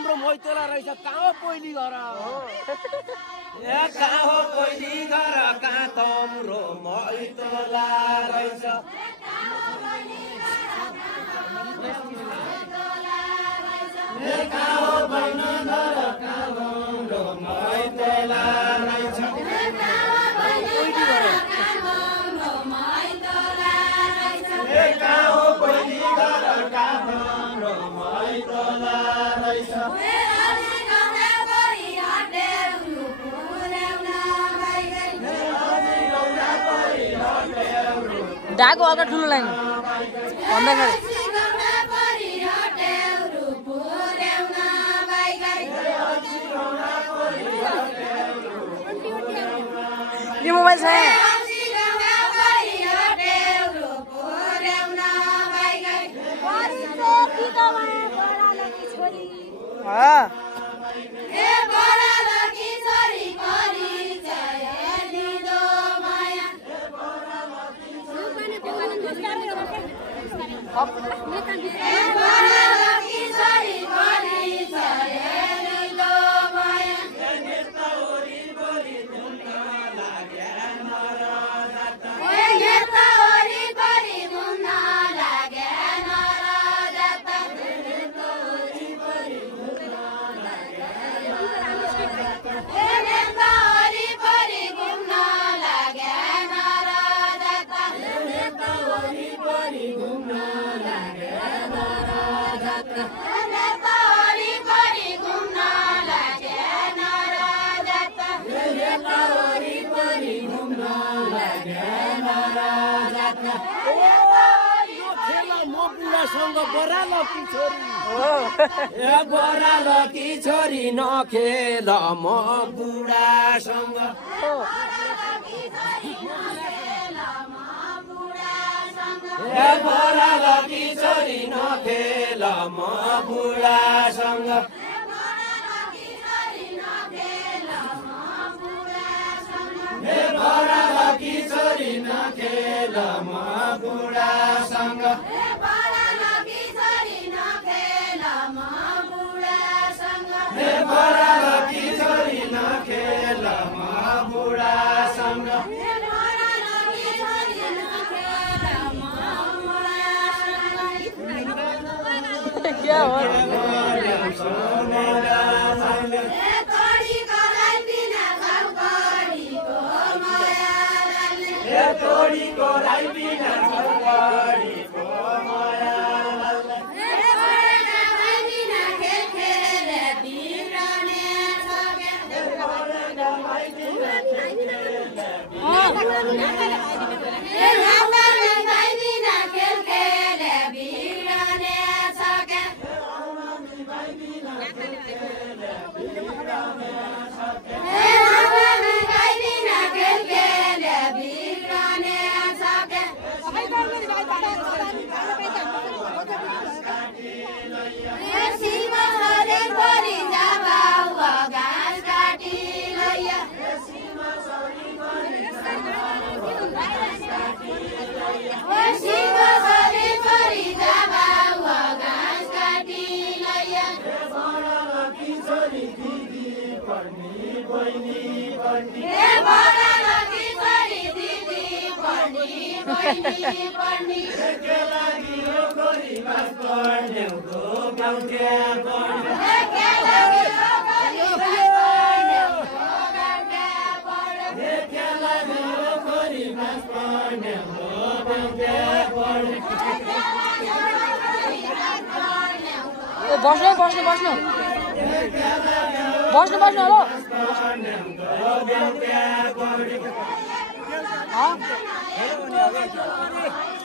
हाम्रो मैतोला रहेछ कहाँ हो पहिली घर ए कहाँ हो पहिली घर कहाँ तम्रो मैतोला रहेछ ए कहाँ हो बहिनी घर कहाँ हाम्रो मैतोला रहेछ ए कहाँ हो पहिली घर कहाँ हाम्रो मैतोला रहेछ डाको अगाडि ठुलो लाइन भन्दाखेरि यो मोबाइल छ बरालकी छोरी नखेल म बुढासँग बरालकी छोरी नखेल म बुढासँग बरालकी छोरी नखेल म बुढासँग बरालकी छोरी नखेल म बुढासँग क्या हो तोडीको राई बिना छौकडीको माया बस्नु बस्नु बस्नु बस्नु बस्नु हेलो